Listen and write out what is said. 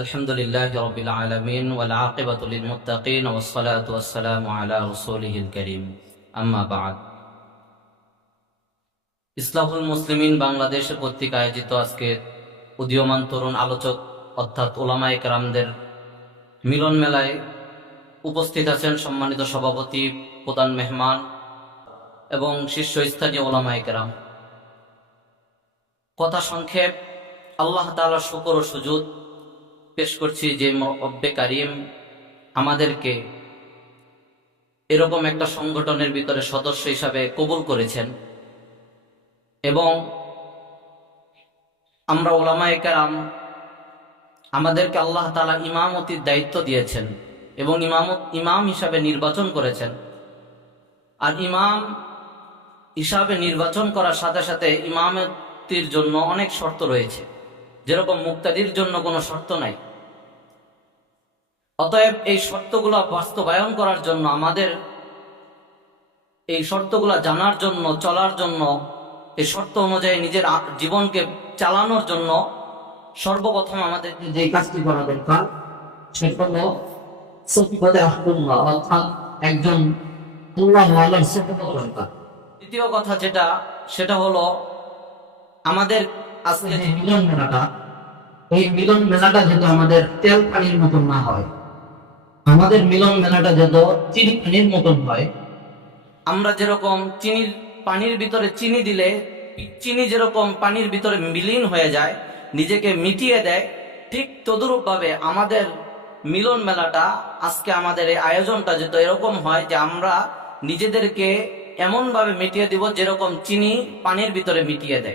আলহামদুলিল্লাহি রাব্বিল আলামিন ওয়াল আকিবাতু লিল মুত্তাকিন ওয়াস সালাতু ওয়াস সালামু আলা রাসূলিহিল কারীম আম্মা বা'দ। ইসলাহুল মুসলিমিন বাংলাদেশ কর্তৃক আয়োজিত আজকে উদীয়মান তরুণ আলোচক অর্থাৎ উলামায়ে কেরামদের মিলন মেলায় উপস্থিত আছেন সম্মানিত সভাপতি, প্রধান মেহমান এবং শীর্ষস্থানীয় উলামায়ে কেরাম। কথা সংক্ষেপ, আল্লাহ তাআলার শুকর ও সুজুদ পেশ করছি যে রব্বে কারিম আমাদেরকে এরকম একটা সংগঠনের ভিতরে সদস্য হিসাবে কবুল করেছেন এবং আমরা উলামায়ে কেরাম আমাদেরকে আল্লাহ তাআলা ইমামতির দায়িত্ব দিয়েছেন এবং ইমাম হিসাবে নির্বাচন করেছেন। আর ইমাম হিসাবে নির্বাচন করার সাথে সাথে ইমামতির জন্য অনেক শর্ত রয়েছে, যেরকম মুক্তাদির জন্য কোনো শর্ত নাই। অতএব এই শর্তগুলো বাস্তবায়ন করার জন্য, আমাদের এই শর্তগুলো জানার জন্য, চলার জন্য, এই শর্ত অনুযায়ী নিজের জীবনকে চালানোর জন্য সর্বপ্রথম আমাদের যে কাজটি করা দরকার সেটা হলো সফিবাদে আহমদুল্লাহ, অর্থাৎ একজন আল্লাহ ওয়ালার সফিবত দরকার। দ্বিতীয় কথা যেটা, সেটা হলো আমাদের আজকে যে মিলন মেলাটা, এই মিলন মেলাটা যেন আমাদের তেল পানির মতন না হয়, আমাদের মিলন মেলাটা যেন চিনি পানির মতন হয়। আমরা যেরকম চিনির পানির ভিতরে চিনি দিলে চিনি যেরকম পানির ভিতরে বিলীন হয়ে যায়, নিজেকে মিটিয়ে দেয়, ঠিক তদুরূপ ভাবে আমাদের মিলন মেলাটা, আজকে আমাদের এই আয়োজনটা যেন এরকম হয় যে আমরা নিজেদেরকে এমন ভাবে মিটিয়ে দিব যেরকম চিনি পানির ভিতরে মিটিয়ে দেয়।